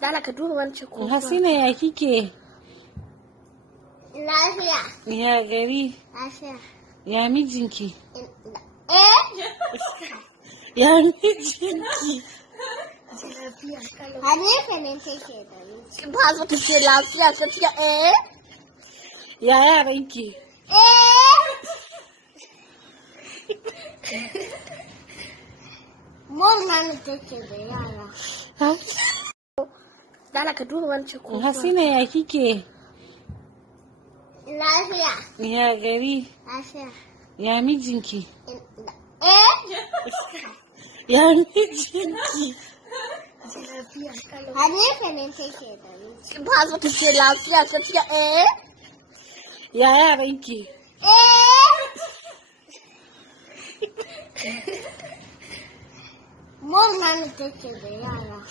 Dala ka duba wancan kofa. Hasina ya kike? Lafiya. Ya gari? Lafiya. Ya mijinki? Ya mijinki? Lafiya. Hanifa ne take da miji. Ba zo ta ce lafiya ta ce Ya yaranki? Murna ne take da yara. Dala ka duba wancan kofa. Hasina ya kike? Lafiya. Ya gari? Lafiya. Ya mijinki? Ya mijinki? Hanifa ne take da miji. Ba zo ta ce lafiya ta ce Ya yaranki? Murna ne take da yara.